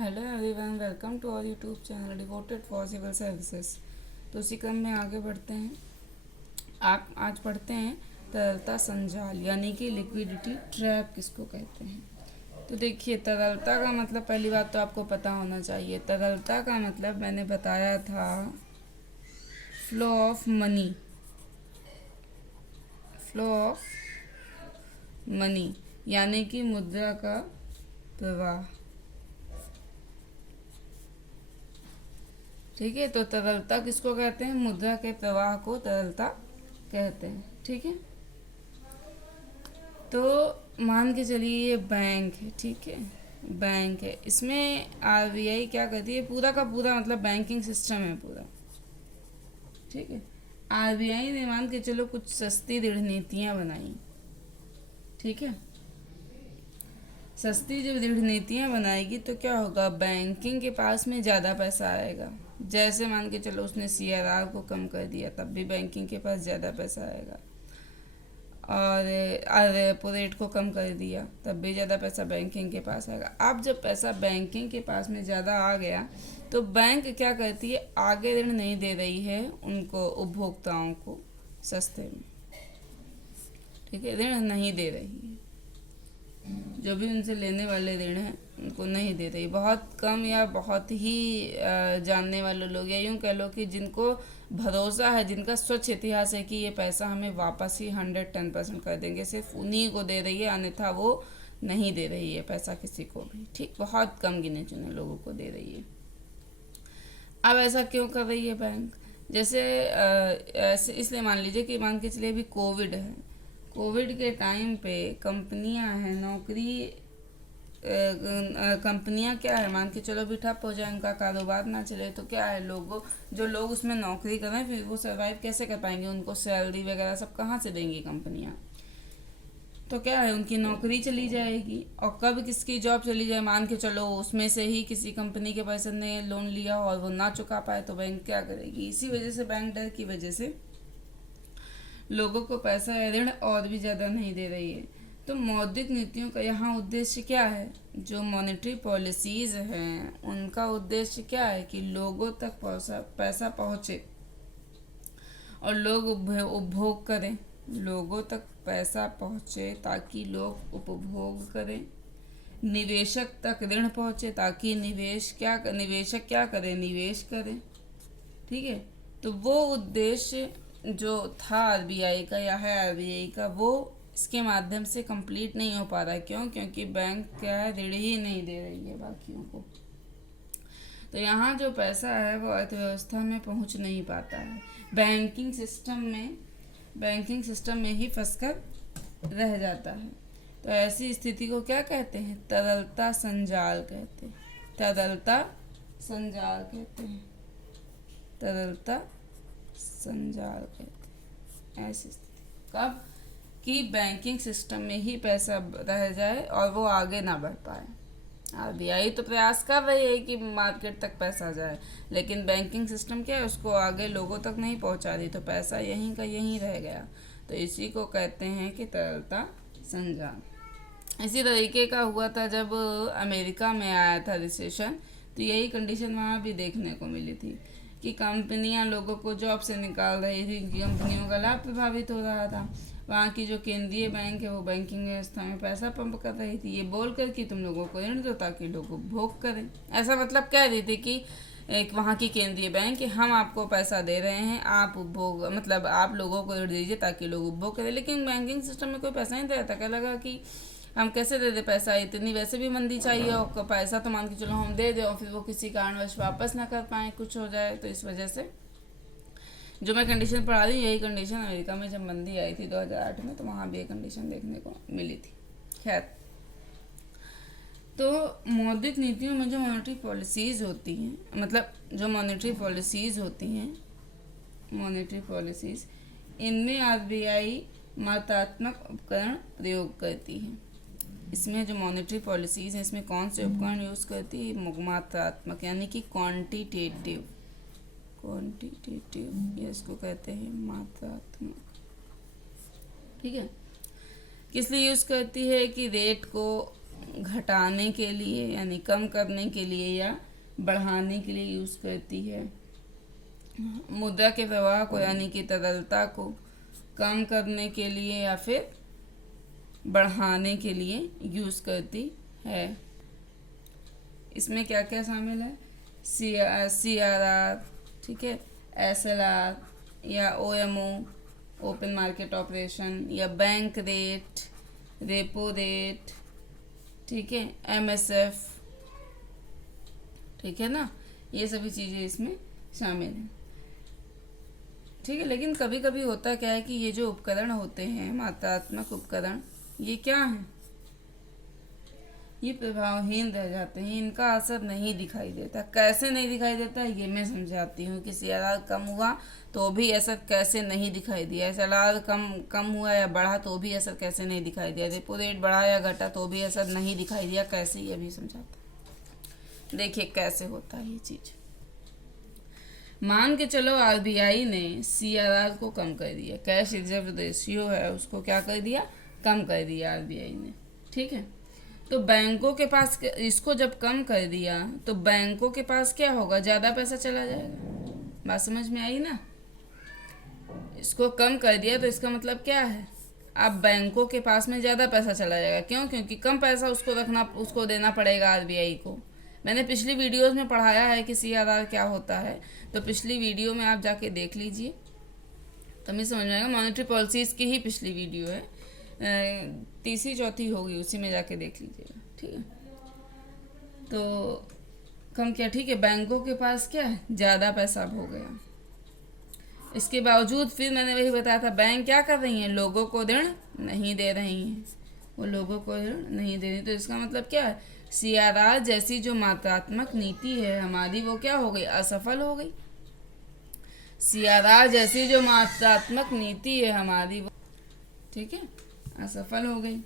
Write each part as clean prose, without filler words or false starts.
Hello everyone, welcome to our YouTube channel devoted for civil services. तो उसी क्रम में आगे बढ़ते हैं। आप आज पढ़ते हैं तरलता संजाल यानी कि लिक्विडिटी ट्रैप किसको कहते हैं। तो देखिए, तरलता का मतलब पहली बात तो आपको पता होना चाहिए। तरलता का मतलब मैंने बताया था flow of money, flow of money यानी कि मुद्रा का प्रवाह। ठीक है, तो तरलता किसको कहते हैं? मुद्रा के प्रवाह को तरलता कहते हैं। ठीक है, तो मान के चलिए ये बैंक है। ठीक है, बैंक है, इसमें आरबीआई क्या करती है? पूरा का पूरा मतलब बैंकिंग सिस्टम है पूरा। ठीक है, आरबीआई ने मान के चलो कुछ सस्ती ऋण नीतियाँ बनाई। ठीक है, सस्ती जब ऋण नीतियाँ बनाएगी तो क्या होगा? बैंकिंग के पास में ज़्यादा पैसा आएगा। जैसे मान के चलो उसने सीआरआर को कम कर दिया, तब भी बैंकिंग के पास ज़्यादा पैसा आएगा। और रेपो रेट को कम कर दिया, तब भी ज़्यादा पैसा बैंकिंग के पास आएगा। अब जब पैसा बैंकिंग के पास में ज़्यादा आ गया तो बैंक क्या करती है? आगे ऋण नहीं दे रही है उनको, उपभोक्ताओं को सस्ते में। ठीक है, ऋण नहीं दे रही है, जो भी उनसे लेने वाले ऋण हैं उनको नहीं दे रही। बहुत कम या बहुत ही जानने वाले लोग, या यूँ कह लो कि जिनको भरोसा है, जिनका स्वच्छ इतिहास है कि ये पैसा हमें वापस ही 110% कर देंगे, सिर्फ उन्हीं को दे रही है, अन्यथा वो नहीं दे रही है पैसा किसी को भी। ठीक, बहुत कम गिने चुने लोगों को दे रही है। अब ऐसा क्यों कर रही है बैंक? जैसे ऐसे इसलिए मान लीजिए कि मान के चलिए अभी कोविड है। कोविड के टाइम पे कंपनियां हैं, नौकरी कंपनियां क्या है, मान के चलो भी ठप हो जाए, उनका कारोबार ना चले, तो क्या है, लोगों जो लोग उसमें नौकरी कर रहे हैं फिर वो सरवाइव कैसे कर पाएंगे? उनको सैलरी वगैरह सब कहाँ से देंगी कंपनियां? तो क्या है, उनकी नौकरी चली जाएगी। और कब किसकी जॉब चली जाए, मान के चलो उसमें से ही किसी कंपनी के पर्सन ने लोन लिया और वो ना चुका पाए, तो बैंक क्या करेगी? इसी वजह से बैंक डर की वजह से लोगों को पैसा या ऋण और भी ज़्यादा नहीं दे रही है। तो मौद्रिक नीतियों का यहाँ उद्देश्य क्या है? जो मॉनेटरी पॉलिसीज़ हैं उनका उद्देश्य क्या है? कि लोगों तक पैसा पहुँचे और लोग उपभोग करें। लोगों तक पैसा पहुँचे ताकि लोग उपभोग करें। निवेशक तक ऋण पहुँचे ताकि निवेशक क्या करें? निवेश करें। ठीक है, तो वो उद्देश्य जो था आरबीआई का या है आरबीआई का, वो इसके माध्यम से कंप्लीट नहीं हो पा रहा है। क्यों? क्योंकि बैंक क्या है, ऋण ही नहीं दे रही है बाकियों को। तो यहाँ जो पैसा है वो अर्थव्यवस्था में पहुँच नहीं पाता है, बैंकिंग सिस्टम में ही फंसकर रह जाता है। तो ऐसी स्थिति को क्या कहते हैं? तरलता संजाल कहते हैं। तरलता संजाल कहते हैं। तरलता संजाल कहते हैं ऐसी स्थिति। कब? कि बैंकिंग सिस्टम में ही पैसा रह जाए और वो आगे ना बढ़ पाए। आरबीआई तो प्रयास कर रही है कि मार्केट तक पैसा जाए, लेकिन बैंकिंग सिस्टम क्या है, उसको आगे लोगों तक नहीं पहुंचा दी, तो पैसा यहीं का यहीं रह गया। तो इसी को कहते हैं कि तरलता संजाल। इसी तरीके का हुआ था जब अमेरिका में आया था रिसेशन, तो यही कंडीशन वहाँ भी देखने को मिली थी कि कंपनियां लोगों को जॉब से निकाल रही थी, कंपनियों का लाभ प्रभावित हो रहा था। वहाँ की जो केंद्रीय बैंक है वो बैंकिंग व्यवस्था में पैसा पंप कर रही थी, ये बोलकर कि तुम लोगों को ऋण दो ताकि लोग उपभोग करें। ऐसा मतलब कह रही थी कि एक वहाँ की केंद्रीय बैंक कि हम आपको पैसा दे रहे हैं, आप उपभोग मतलब आप लोगों को ऋण दीजिए ताकि लोग उपभोग करें। लेकिन बैंकिंग सिस्टम में कोई पैसा नहीं दे रहा था। क्या लगा कि हम कैसे दे दे पैसा, इतनी वैसे भी मंदी चाहिए और पैसा तो मान के चलो हम दे दें और फिर वो किसी कारणवश वापस ना कर पाए, कुछ हो जाए। तो इस वजह से जो मैं कंडीशन पढ़ा रही हूँ यही कंडीशन अमेरिका में जब मंदी आई थी 2008 में, तो वहाँ भी ये कंडीशन देखने को मिली थी। खैर, तो मौद्रिक नीतियों में जो मॉनेटरी पॉलिसीज़ होती हैं, मतलब जो मॉनेटरी पॉलिसीज़ इनमें आरबीआई मात्रात्मक उपकरण प्रयोग करती है। इसमें जो मॉनेटरी पॉलिसीज़ हैं इसमें कौन से उपकरण यूज़ करती है? मात्रात्मक यानी कि क्वांटिटेटिव, ये इसको कहते हैं मात्रात्मक। ठीक है, किस लिए यूज़ करती है? कि रेट को घटाने के लिए यानी कम करने के लिए या बढ़ाने के लिए यूज़ करती है। मुद्रा के प्रवाह को यानी कि तरलता को कम करने के लिए या फिर बढ़ाने के लिए यूज़ करती है। इसमें क्या क्या शामिल है? CRR, ठीक है, SLR या OMO, ओपन मार्केट ऑपरेशन, या बैंक रेट, रेपो रेट, ठीक है, MSF, ठीक है ना, ये सभी चीज़ें इसमें शामिल हैं। ठीक है, लेकिन कभी कभी होता क्या है कि ये जो उपकरण होते हैं, मात्रात्मक उपकरण, ये क्या हैं? ये प्रभावहीन रह जाते हैं, इनका असर नहीं दिखाई देता। कैसे नहीं दिखाई देता ये मैं समझाती हूँ कि CRR कम हुआ तो भी असर कैसे नहीं दिखाई दिया, SLR कम हुआ या बढ़ा तो भी असर कैसे नहीं दिखाई दिया, रेपो रेट बढ़ा या घटा तो भी असर नहीं दिखाई दिया, कैसे, ये भी समझाता। देखिए कैसे होता है ये चीज़। मान के चलो RBI ने CRR को कम कर दिया, कैश रिजर्व रेशियो है उसको क्या कर दिया? कम कर दिया RBI ने, ठीक है। तो बैंकों के पास इसको जब कम कर दिया तो बैंकों के पास क्या होगा? ज़्यादा पैसा चला जाएगा। बात समझ में आई ना? इसको कम कर दिया तो इसका मतलब क्या है? अब बैंकों के पास में ज़्यादा पैसा चला जाएगा। क्यों? क्योंकि कम पैसा उसको देना पड़ेगा RBI को। मैंने पिछली वीडियोस में पढ़ाया है कि CRR क्या होता है, तो पिछली वीडियो में आप जाके देख लीजिए तभी समझ में आएगा। मॉनेटरी पॉलिसीज़ की ही पिछली वीडियो है, तीसरी चौथी होगी, उसी में जाके देख लीजिएगा, ठीक है। तो कम क्या, ठीक है, बैंकों के पास क्या है? ज़्यादा पैसा अब हो गया। इसके बावजूद फिर मैंने वही बताया था, बैंक क्या कर रही हैं? लोगों को ऋण नहीं दे रही हैं, वो लोगों को ऋण नहीं दे रही। तो इसका मतलब क्या है? CRR जैसी जो मात्रात्मक नीति है हमारी, वो क्या हो गई? असफल हो गई। CRR जैसी जो मात्रात्मक नीति है हमारी, वो, ठीक है, असफल हो गई।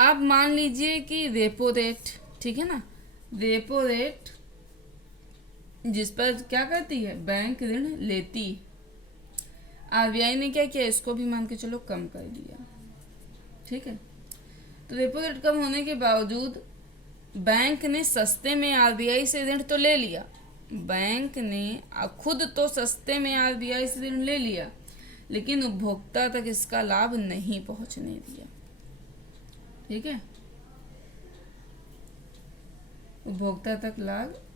अब मान लीजिए कि रेपो रेट, ठीक है ना, रेपो रेट जिस पर क्या करती है? बैंक ऋण लेती। RBI ने क्या किया? इसको भी मान के चलो कम कर दिया, ठीक है। तो रेपो रेट कम होने के बावजूद बैंक ने सस्ते में RBI से ऋण तो ले लिया, बैंक ने खुद तो सस्ते में RBI से ऋण ले लिया, लेकिन उपभोक्ता तक इसका लाभ नहीं पहुंचने दिया, ठीक है। उपभोक्ता तक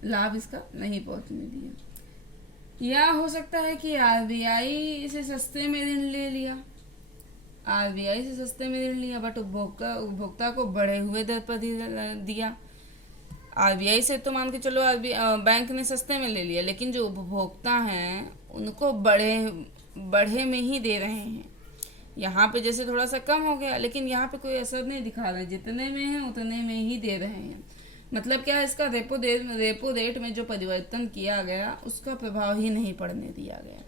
लाभ इसका नहीं पहुंचने दिया। या हो सकता है कि RBI से सस्ते में ऋण ले लिया, RBI से सस्ते में ऋण लिया, बट उपभोक्ता को बढ़े हुए दर पर दिया। RBI से तो मान के चलो बैंक ने सस्ते में ले लिया, लेकिन जो उपभोक्ता हैं उनको बढ़े में ही दे रहे हैं। यहाँ पे जैसे थोड़ा सा कम हो गया, लेकिन यहाँ पे कोई असर नहीं दिखा रहा है, जितने में है उतने में ही दे रहे हैं। मतलब क्या है? इसका रेपो रेट में जो परिवर्तन किया गया उसका प्रभाव ही नहीं पड़ने दिया गया।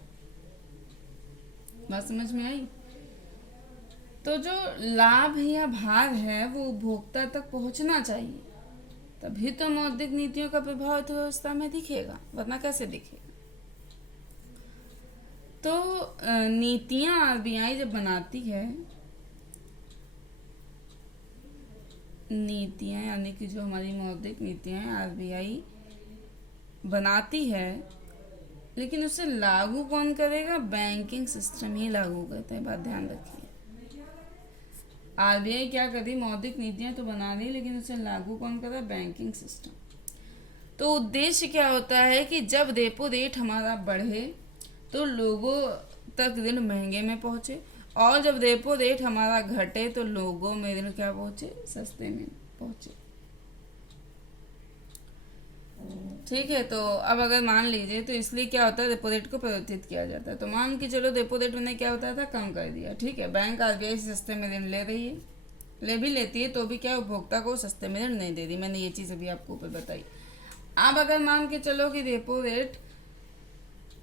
बात समझ में आई? तो जो लाभ या भार है वो उपभोक्ता तक पहुंचना चाहिए, तभी तो मौद्रिक नीतियों का प्रभाव अर्थव्यवस्था में दिखेगा, वरना कैसे दिखेगा। तो नीतियां RBI जब बनाती है, नीतियां यानी कि जो हमारी मौद्रिक नीतियां RBI बनाती है, लेकिन उसे लागू कौन करेगा? बैंकिंग सिस्टम ही लागू करता है। बात ध्यान रखिए, RBI क्या करती? मौद्रिक नीतियां तो बना दी, लेकिन उसे लागू कौन कर रहा है? Banking system. तो उद्देश्य क्या होता है कि जब रेपो रेट हमारा बढ़े तो लोगों तक ऋण महंगे में पहुंचे, और जब रेपो रेट हमारा घटे तो लोगों में ऋण क्या पहुंचे? सस्ते में पहुंचे, ठीक है। तो अब अगर मान लीजिए, तो इसलिए क्या होता है? रेपो रेट को परिवर्तित किया जाता है। तो मान के चलो रेपो रेट मैंने क्या होता था? कम कर दिया, ठीक है। बैंक RBI से सस्ते में ऋण ले रही है, ले भी लेती है, तो भी क्या उपभोक्ता को सस्ते में ऋण नहीं दे रही। मैंने ये चीज़ अभी आपको ऊपर बताई। अब अगर मान के चलो कि रेपो रेट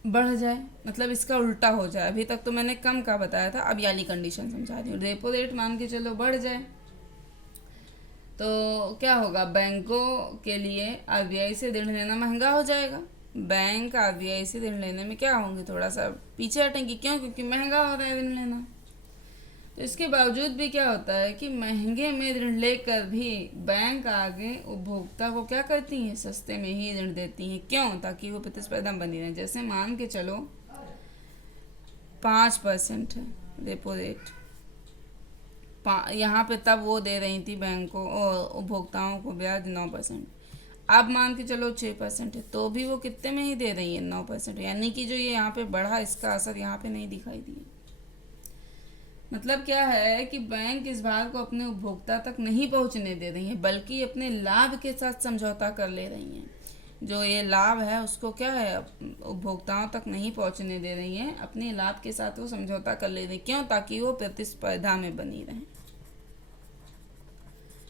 बढ़ जाए, मतलब इसका उल्टा हो जाए, अभी तक तो मैंने कम का बताया था, अब याली कंडीशन समझा रही हूँ। रेपो रेट मान के चलो बढ़ जाए तो क्या होगा? बैंकों के लिए RBI से ऋण लेना महंगा हो जाएगा। बैंक RBI से ऋण लेने में क्या होंगे? थोड़ा सा पीछे हटेंगे। क्यों? क्योंकि महंगा हो रहा है ऋण लेना। तो इसके बावजूद भी क्या होता है कि महंगे में ऋण लेकर भी बैंक आगे उपभोक्ता को क्या करती हैं, सस्ते में ही ऋण देती हैं। क्यों? ताकि वो प्रतिस्पर्धा बनी रहे। जैसे मान के चलो 5% है रेपो रेट, यहाँ पे तब वो दे रही थी बैंकों और उपभोक्ताओं को ब्याज 9%। अब मान के चलो 6% है, तो भी वो कितने में ही दे रही है, 9%। यानी कि जो ये यहाँ पे बढ़ा, इसका असर यहाँ पे नहीं दिखाई दिया। मतलब क्या है कि बैंक इस भार को अपने उपभोक्ता तक नहीं पहुंचने दे रही है, बल्कि अपने लाभ के साथ समझौता कर ले रही हैं। जो ये लाभ है उसको क्या है, उपभोक्ताओं तक नहीं पहुंचने दे रही हैं, अपने लाभ के साथ वो समझौता कर ले रही। क्यों? ताकि वो प्रतिस्पर्धा में बनी रहें,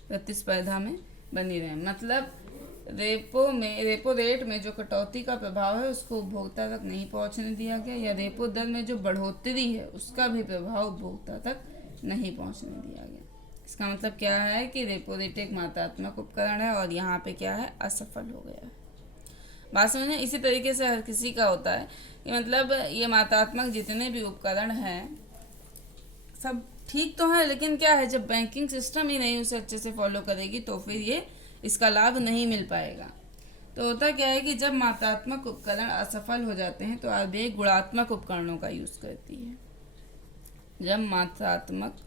प्रतिस्पर्धा में बनी रहें। मतलब रेपो रेट में जो कटौती का प्रभाव है उसको उपभोक्ता तक नहीं पहुंचने दिया गया, या रेपो दर में जो बढ़ोतरी है उसका भी प्रभाव उपभोक्ता तक नहीं पहुंचने दिया गया। इसका मतलब क्या है कि रेपो रेट एक मात्रात्मक उपकरण है और यहाँ पे क्या है, असफल हो गया है। बात समझ में? इसी तरीके से हर किसी का होता है कि मतलब ये मात्रात्मक जितने भी उपकरण हैं सब ठीक तो है, लेकिन क्या है, जब बैंकिंग सिस्टम ही नहीं उसे अच्छे से फॉलो करेगी तो फिर ये इसका लाभ नहीं मिल पाएगा। तो होता क्या है कि जब मात्रात्मक उपकरण असफल हो जाते हैं तो आरबीआई गुणात्मक उपकरणों का यूज करती है। जब मात्रात्मक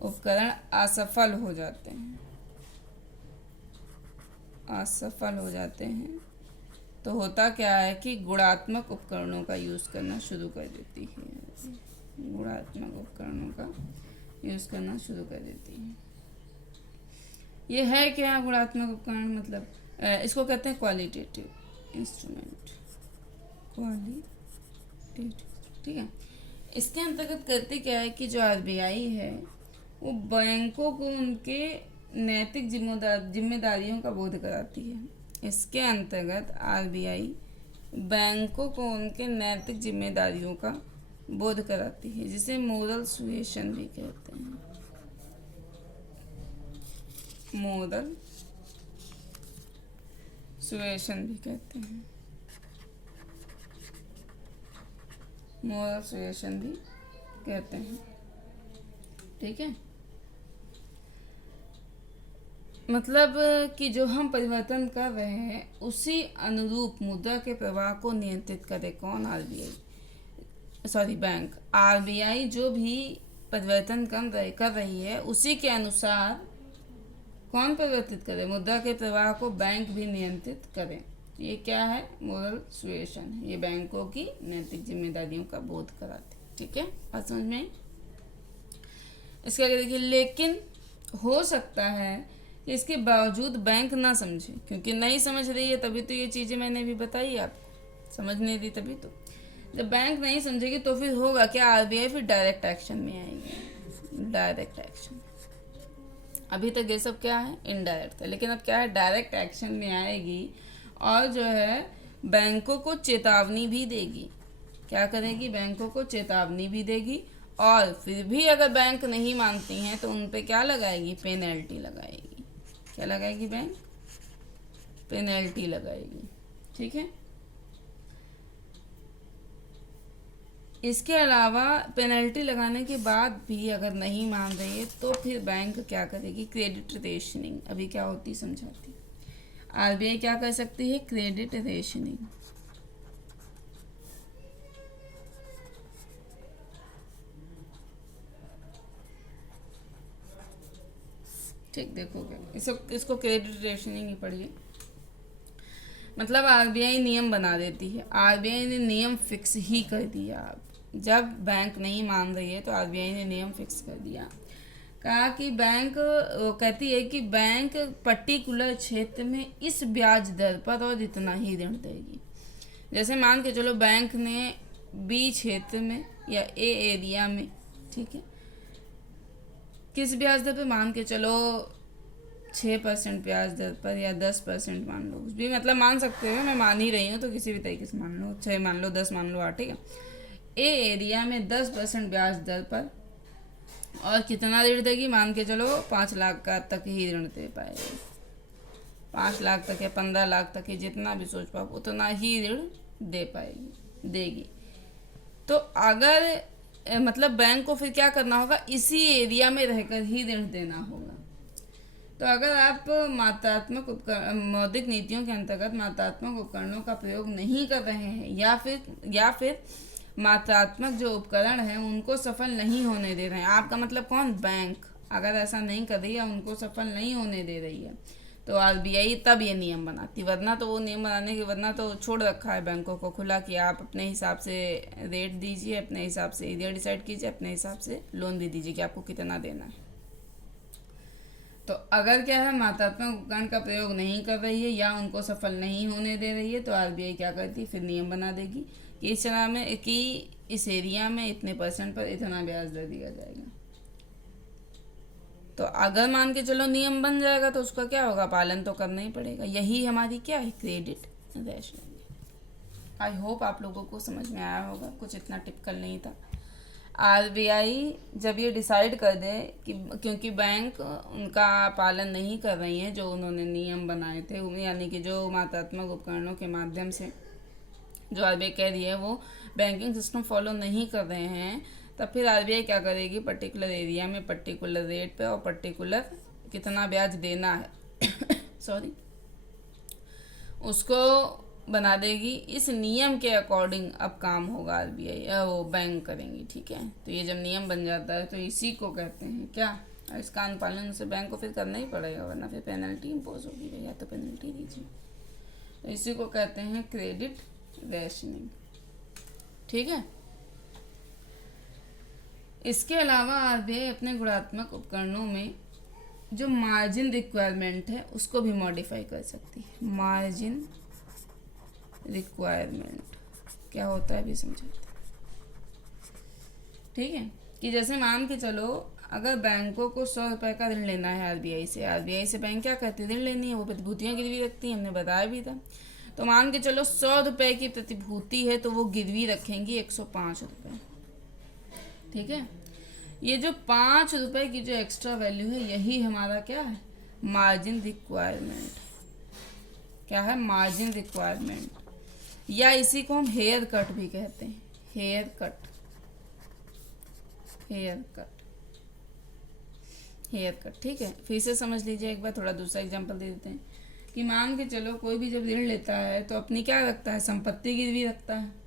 उपकरण असफल हो जाते हैं, तो होता क्या है कि गुणात्मक उपकरणों का यूज करना शुरू कर देती है। गुणात्मक उपकरणों का यूज करना शुरू कर देती है। ये है क्या गुणात्मक उपकरण? मतलब इसको कहते हैं क्वालिटेटिव इंस्ट्रूमेंट, क्वालिटेटिव, ठीक है। इसके अंतर्गत करते क्या है कि जो आरबीआई है वो बैंकों को उनके नैतिक जिम्मेदारियों का बोध कराती है। इसके अंतर्गत आरबीआई बैंकों को उनके नैतिक जिम्मेदारियों का बोध कराती है, जिसे मोरल सुएशन भी कहते हैं। मोरल सुएशन भी कहते हैं, मोरल सुएशन भी कहते हैं, ठीक है। मतलब कि जो हम परिवर्तन कर रहे हैं उसी अनुरूप मुद्रा के प्रवाह को नियंत्रित करे कौन? बैंक। आरबीआई जो भी परिवर्तन कर रही है उसी के अनुसार कौन परिवर्तित करे? मुद्रा के प्रवाह को बैंक भी नियंत्रित करे। ये क्या है? मोरल सुएशन है। ये बैंकों की नैतिक जिम्मेदारियों का बोध कराते, ठीक है। बात समझ में? इसके आगे देखिए, लेकिन हो सकता है कि इसके बावजूद बैंक ना समझे, क्योंकि नहीं समझ रही है तभी तो ये चीज़ें मैंने भी बताई आपको, समझ नहीं दी तभी तो। जब बैंक नहीं समझेगी तो फिर होगा क्या? आरबीआई फिर डायरेक्ट एक्शन में आएगी। डायरेक्ट एक्शन, अभी तक ये सब क्या है, इनडायरेक्ट था, लेकिन अब क्या है, डायरेक्ट एक्शन में आएगी और जो है बैंकों को चेतावनी भी देगी। क्या करेगी? बैंकों को चेतावनी भी देगी, और फिर भी अगर बैंक नहीं मानती हैं तो उन पे क्या लगाएगी? पेनल्टी लगाएगी। क्या लगाएगी? बैंक पेनल्टी लगाएगी, ठीक है। इसके अलावा पेनल्टी लगाने के बाद भी अगर नहीं मान रही है तो फिर बैंक क्या करेगी? Credit rationing. अभी क्या होती समझाती। आरबीआई क्या कर सकती है? Credit rationing. ठीक, देखोगे इसको क्रेडिट रेशनिंग ही पढ़िए। मतलब आरबीआई नियम बना देती है। आरबीआई ने नियम फिक्स ही कर दिया। अब जब बैंक नहीं मान रही है तो आरबीआई ने नियम फिक्स कर दिया। कहा कि बैंक कहती है कि बैंक पर्टिकुलर क्षेत्र में इस ब्याज दर पर और इतना ही ऋण देगी। जैसे मान के चलो बैंक ने बी क्षेत्र में या ए एरिया में, ठीक है, किस ब्याज दर पर? मान के चलो 6% ब्याज दर पर या 10% मान लो, भी मतलब मान सकते हो, मैं मान ही रही हूँ तो किसी भी तरीके से मान लो, 6 मान लो, 10 मान लो, 8, ठीक है। ए एरिया में 10% ब्याज दर पर और कितना ऋण देगी? मान के चलो 5 लाख का तक ही ऋण दे पाएगी। 5 लाख तक या 15 लाख तक ही, जितना भी सोच पाओ उतना ही ऋण दे पाएगी, देगी। तो अगर मतलब बैंक को फिर क्या करना होगा, इसी एरिया में रहकर ही ऋण देना होगा। तो अगर आप मात्रात्मक उपकरण, मौद्रिक नीतियों के अंतर्गत मात्रात्मक उपकरणों का प्रयोग नहीं कर रहे हैं, या फिर मात्रात्मक जो उपकरण है उनको सफल नहीं होने दे रहे हैं, आपका मतलब कौन, बैंक, अगर ऐसा नहीं कर रही है, उनको सफल नहीं होने दे रही है, तो आरबीआई तब ये नियम बनाती। वरना तो वो नियम बनाने के, वरना तो छोड़ रखा है बैंकों को खुला कि आप अपने हिसाब से रेट दीजिए, अपने हिसाब से एरिया डिसाइड कीजिए, अपने हिसाब से लोन भी दीजिए कि आपको कितना देना है। तो अगर क्या है, मात्रात्मक उपकरण का प्रयोग नहीं कर रही है या उनको सफल नहीं होने दे रही है, तो आरबीआई क्या करती है, फिर नियम बना देगी कि इस तरह में, कि इस एरिया में इतने % पर इतना ब्याज दर दिया जाएगा। तो अगर मान के चलो नियम बन जाएगा तो उसका क्या होगा, पालन तो करना ही पड़ेगा। यही हमारी क्या है, क्रेडिट रेशनिंग। आई होप आप लोगों को समझ में आया होगा, कुछ इतना टिपिकल नहीं था। आरबीआई जब ये डिसाइड कर दे कि क्योंकि बैंक उनका पालन नहीं कर रही है जो उन्होंने नियम बनाए थे, यानी कि जो मात्रात्मक उपकरणों के माध्यम से जो आरबीआई कह रही है वो बैंकिंग सिस्टम फॉलो नहीं कर रहे हैं, तब फिर आरबीआई क्या करेगी, पर्टिकुलर एरिया में पर्टिकुलर रेट पे और पर्टिकुलर कितना ब्याज देना है सॉरी, उसको बना देगी। इस नियम के अकॉर्डिंग अब काम होगा, आरबीआई वो बैंक करेंगी। ठीक है, तो ये जब नियम बन जाता है तो इसी को कहते हैं क्या, इसका अनुपालन उसे बैंक को फिर करना ही पड़ेगा, वरना फिर पेनल्टी इम्पोज होगी, भैया तो पेनल्टी दीजिए। तो इसी को कहते हैं क्रेडिट रेशनिंग। ठीक है, इसके अलावा आरबीआई अपने गुणात्मक उपकरणों में जो मार्जिन रिक्वायरमेंट है उसको भी मॉडिफाई कर सकती है। मार्जिन रिक्वायरमेंट क्या होता है भी समझाते हैं। ठीक है, कि जैसे मान के चलो अगर बैंकों को 100 रुपये का ऋण लेना है आरबीआई से बैंक क्या करती है, ऋण लेनी है, वो प्रतिभूतियाँ गिरवी रखती हैं, हमने बताया भी था। तो मान के चलो 100 रुपये की प्रतिभूति है तो वो गिरवी रखेंगी 105 रुपये। ठीक है, ये जो 5 रुपये की जो एक्स्ट्रा वैल्यू है यही हमारा क्या है, मार्जिन रिक्वायरमेंट। क्या है, मार्जिन रिक्वायरमेंट, या इसी को हम हेयर कट भी कहते हैं, hair cut, hair cut, hair cut. ठीक है, फिर से समझ लीजिए एक बार, थोड़ा दूसरा एग्जांपल दे देते हैं कि मान के चलो कोई भी जब ऋण लेता है तो अपनी क्या रखता है, संपत्ति गिरवी रखता है।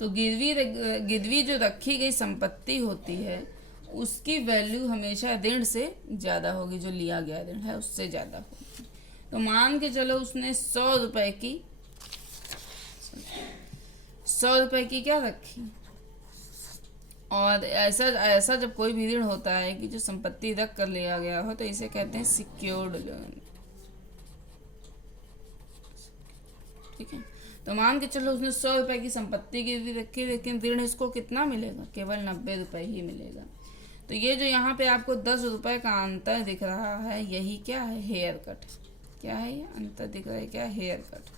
तो गिरवी जो रखी गई संपत्ति होती है उसकी वैल्यू हमेशा ऋण से ज़्यादा होगी, जो लिया गया ऋण है उससे ज़्यादा होगी। तो मान के चलो उसने 100 रुपये की क्या रखी, और ऐसा जब कोई भी ऋण होता है कि जो संपत्ति रख कर लिया गया हो तो इसे कहते हैं सिक्योर्ड लोन। ठीक है, तो मान के चलो उसने 100 रुपये की संपत्ति गिरवी रखी, लेकिन ऋण इसको कितना मिलेगा, केवल 90 रुपये ही मिलेगा। तो ये जो यहाँ पे आपको 10 रुपये का अंतर दिख रहा है यही क्या है, हेयर कट। क्या है ये अंतर दिख रहा है, क्या, हेयर कट,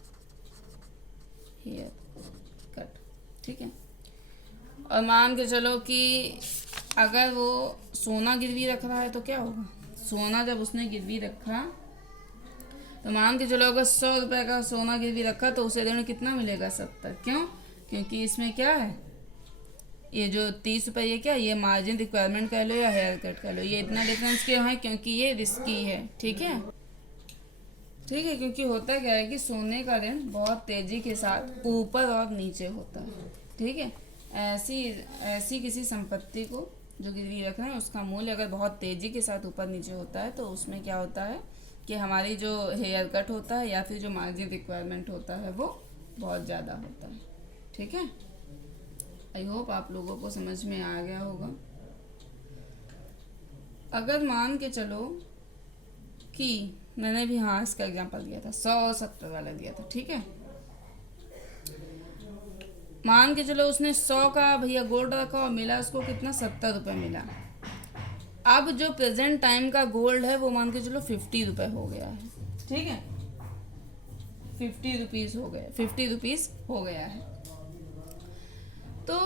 हेयर कट। ठीक है, और मान के चलो कि अगर वो सोना गिरवी रख रहा है तो क्या होगा, सोना जब उसने गिरवी रखा तो मान के चलो अगर 100 रुपये का सोना गिरवी रखा तो उसे ऋण कितना मिलेगा, 70। क्यों, क्योंकि इसमें क्या है, ये जो 30 रुपये, ये क्या, ये मार्जिन रिक्वायरमेंट कह लो या हेयर कट कह लो, ये इतना डिफरेंस क्यों है, क्योंकि ये रिस्की है। ठीक है, ठीक है, क्योंकि होता क्या है कि सोने का ऋण बहुत तेजी के साथ ऊपर और नीचे होता है। ठीक है, ऐसी किसी संपत्ति को जो गिरवी रख रहे हैं उसका मूल्य अगर बहुत तेजी के साथ ऊपर नीचे होता है तो उसमें क्या होता है कि हमारी जो हेयर कट होता है या फिर जो मार्जिन रिक्वायरमेंट होता है वो बहुत ज़्यादा होता है। ठीक है, आई होप आप लोगों को समझ में आ गया होगा। अगर मान के चलो कि मैंने भी हाँ इसका एग्जांपल दिया था, 100 और 70 वाला दिया था। ठीक है, मान के चलो उसने 100 का भैया गोल्ड रखा और मिला उसको कितना, 70 रुपये मिला। अब जो प्रेजेंट टाइम का गोल्ड है वो मान के चलो 50 रुपये हो गया है। ठीक है, 50 रुपीज़ हो गया, 50 रुपीज़ हो गया है। तो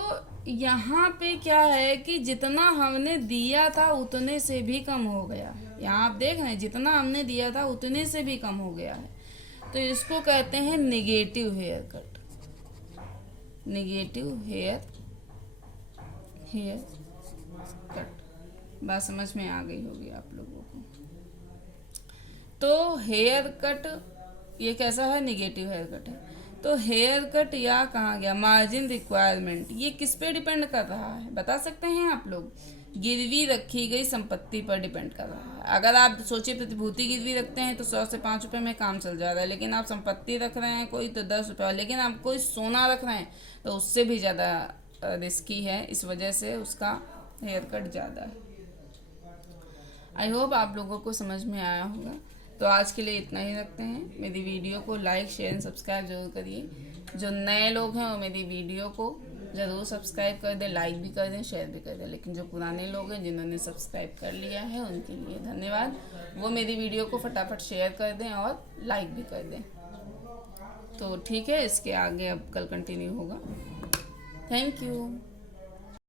यहाँ पे क्या है कि जितना हमने दिया था उतने से भी कम हो गया। यहाँ आप देख रहे हैं जितना हमने दिया था उतने से भी कम हो गया है, तो इसको कहते हैं negative hair cut, negative hair hair cut. बात समझ में आ गई होगी आप लोगों को। तो हेयर कट ये कैसा है, निगेटिव हेयर कट है। तो हेयर कट या कहा गया मार्जिन रिक्वायरमेंट, ये किस पे डिपेंड कर रहा है बता सकते हैं आप लोग? गिरवी रखी गई संपत्ति पर डिपेंड कर रहा है। अगर आप सोचिए प्रतिभूति गिरवी रखते हैं तो 100 से 5 रुपए में काम चल जा रहा है, लेकिन आप संपत्ति रख रहे हैं कोई तो 10 रुपये, लेकिन आप कोई सोना रख रहे हैं तो उससे भी ज़्यादा रिस्की है, इस वजह से उसका हेयर कट ज़्यादा है। आई होप आप लोगों को समझ में आया होगा। तो आज के लिए इतना ही रखते हैं। मेरी वीडियो को लाइक शेयर एंड सब्सक्राइब जरूर करिए। जो नए लोग हैं वो मेरी वीडियो को ज़रूर सब्सक्राइब कर दें, लाइक भी कर दें, शेयर भी कर दें। लेकिन जो पुराने लोग हैं जिन्होंने सब्सक्राइब कर लिया है उनके लिए धन्यवाद। वो मेरी वीडियो को फटाफट शेयर कर दें और लाइक भी कर दें। तो ठीक है, इसके आगे अब कल कंटिन्यू होगा। Thank you.